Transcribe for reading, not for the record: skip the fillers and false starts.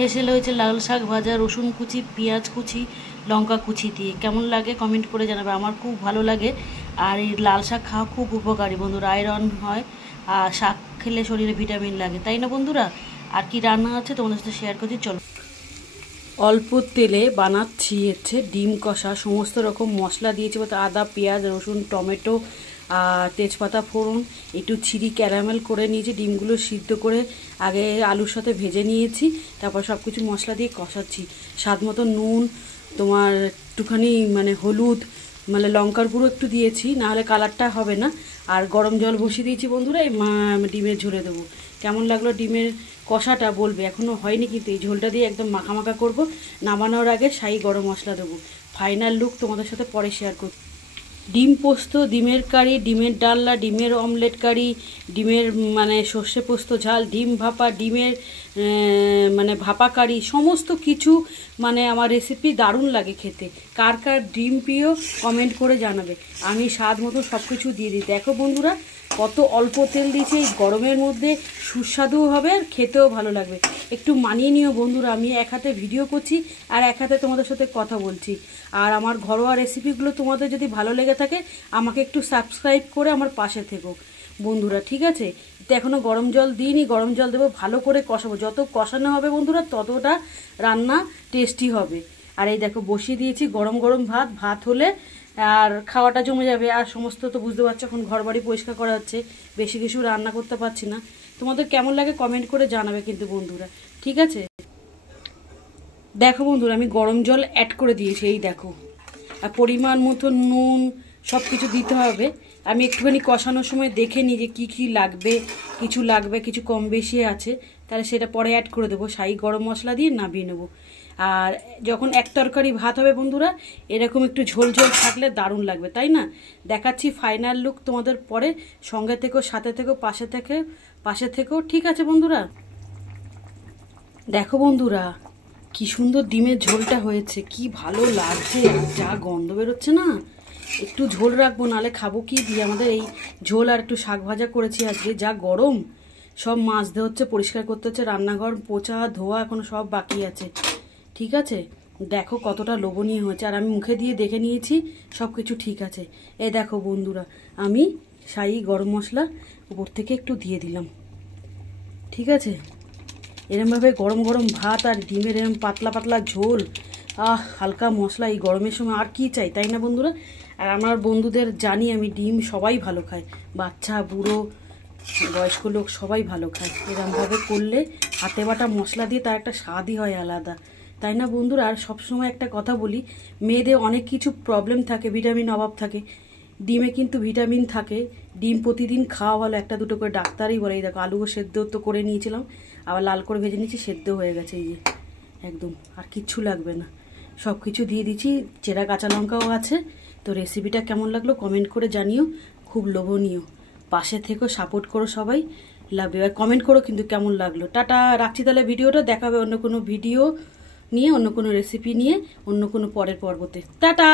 হেসেল হয়েছে লাল শাক ভাজা, রসুন কুচি, পেঁয়াজ কুচি, লঙ্কা কুচি দিয়ে। কেমন লাগে কমেন্ট করে জানাবে। আমার খুব ভালো লাগে। আর এই লাল শাক খাওয়া খুব উপকারী বন্ধুরা, আয়রন হয় আর শাক খেলে শরীরে ভিটামিন লাগে, তাই না বন্ধুরা? আর কি রান্না আছে তোমাদের সাথে শেয়ার করছি, চলো। অল্প তেলে বানাচ্ছি হচ্ছে ডিম কষা। সমস্ত রকম মশলা দিয়েছি, বলতে আদা, পেঁয়াজ, রসুন, টমেটো আর তেজপাতা ফোড়ন, একটু চিনি ক্যারামেল করে নিয়েছি। ডিমগুলো সিদ্ধ করে আগে আলুর সাথে ভেজে নিয়েছি, তারপর সব কিছু মশলা দিয়ে কষাচ্ছি। স্বাদ মতো নুন, তোমার একটুখানি মানে হলুদ, মানে লঙ্কার গুঁড়ো একটু দিয়েছি, নাহলে কালারটা হবে না। আর গরম জল বসিয়ে দিয়েছি বন্ধুরা, এই ডিমের ঝোলে দেবো। কেমন লাগলো ডিমের কষাটা বলবে। এখনও হয়নি কিন্তু এই ঝোলটা দিয়ে একদম মাখা মাখা করবো। নামানোর আগে শাহি গরম মশলা দেবো। ফাইনাল লুক তোমাদের সাথে পরে শেয়ার করব। ডিম পোস্ত, ডিমের কারি, ডিমের ডালনা, ডিমের অমলেট কারি, ডিমের মানে সর্ষে পোস্ত ঝাল, ডিম ভাপা, ডিমের মানে ভাপা কারি, সমস্ত কিছু মানে আমার রেসিপি দারুণ লাগে খেতে। কার কার ডিম প্রিয় কমেন্ট করে জানাবে। আমি স্বাদ মতো সব কিছু দিয়ে দিই। দেখো বন্ধুরা কত অল্প তেল দিয়েছি, এই গরমের মধ্যে সুস্বাদুও হবে আর খেতেও ভালো লাগবে। একটু মানিয়ে নিও বন্ধুরা, আমি এক হাতে ভিডিও করছি আর এক হাতে তোমাদের সাথে কথা বলছি। আর আমার ঘরোয়া রেসিপিগুলো তোমাদের যদি ভালো লেগে থাকে আমাকে একটু সাবস্ক্রাইব করে আমার পাশে থেকো বন্ধুরা, ঠিক আছে? তো এখনও গরম জল দিইনি, গরম জল দেবো, ভালো করে কষাবো। যত কষানো হবে বন্ধুরা ততটা রান্না টেস্টি হবে। আর এই দেখো বসিয়ে দিয়েছি গরম গরম ভাত। ভাত হলে আর খাওয়াটা জমে যাবে। আর সমস্ত তো বুঝতে পারছো এখন ঘর বাড়ি পরিষ্কার করা হচ্ছে, বেশি কিছু রান্না করতে পারছি না। তোমাদের কেমন লাগে কমেন্ট করে জানাবে কিন্তু বন্ধুরা, ঠিক আছে? দেখো বন্ধুরা আমি গরম জল অ্যাড করে দিয়েছি, এই দেখো। আর পরিমাণ মতো নুন সব কিছু দিতে হবে। আমি একটুখানি কষানোর সময় দেখে নিই যে কী লাগবে, কিছু কম বেশি আছে, তাহলে সেটা পরে অ্যাড করে দেবো। শাহি গরম মশলা দিয়ে নামিয়ে নেবো। আর যখন এক তরকারি ভাত হবে বন্ধুরা, এরকম একটু ঝোল ঝোল থাকলে দারুণ লাগবে, তাই না? দেখাচ্ছি ফাইনাল লুক তোমাদের পরে। সঙ্গে থেকো, সাথে থেকো, পাশে থেকো, ঠিক আছে বন্ধুরা? দেখো বন্ধুরা কি সুন্দর ডিমের ঝোলটা হয়েছে, কি ভালো লাগছে। যা গন্ধ বেরোচ্ছে না, একটু ঝোল রাখবো, নাহলে খাবো কি দিয়ে। আমাদের এই ঝোল আর একটু শাক ভাজা করেছি আজকে। যা গরম, সব মাজতে হচ্ছে, পরিষ্কার করতে হচ্ছে, রান্নাঘর পোছা ধোয়া এখনো সব বাকি আছে, ঠিক আছে? দেখো কতটা লোভনীয় হয়েছে। আর আমি মুখে দিয়ে দেখে নিয়েছি সব কিছু ঠিক আছে। এই দেখো বন্ধুরা আমি শাহি গরম মশলা উপর থেকে একটু দিয়ে দিলাম, ঠিক আছে? এরমভাবে গরম গরম ভাত আর ডিমের এরম পাতলা পাতলা ঝোল, হালকা মশলা, এই গরমের সময় আর কি চাই, তাই না বন্ধুরা? আর আমার বন্ধুদের জানি আমি ডিম সবাই ভালো খায়, বাচ্চা বুড়ো বয়স্ক লোক সবাই ভালো খায়। এরমভাবে করলে হাতে বাটা মশলা দিয়ে তার একটা স্বাদই হয় আলাদা, তাই না বন্ধুরা? আর সবসময় একটা কথা বলি, মেয়েদের অনেক কিছু প্রবলেম থাকে, ভিটামিন অভাব থাকে, ডিমে কিন্তু ভিটামিন থাকে। ডিম প্রতিদিন খাওয়া ভালো, একটা দুটো করে ডাক্তারই বলে। এই দেখো আলুও সেদ্ধ তো করে নিয়েছিলাম, আবার লাল করে ভেজে নিয়েছি, সেদ্ধ হয়ে গেছে এই যে একদম। আর কিচ্ছু লাগবে না, সব কিছু দিয়ে দিচ্ছি, চেরা কাঁচা লঙ্কাও আছে। তো রেসিপিটা কেমন লাগলো কমেন্ট করে জানিও, খুব লোভনীয়। পাশে থেকো, সাপোর্ট করো সবাই, লাভ ইউ। আর কমেন্ট করো কিন্তু কেমন লাগলো। টাটা, রাখছি তাহলে ভিডিওটা। দেখাবে অন্য কোনো ভিডিও নিয়ে, অন্য কোনো রেসিপি নিয়ে, অন্য কোনো পরের পর্বতে। টাটা।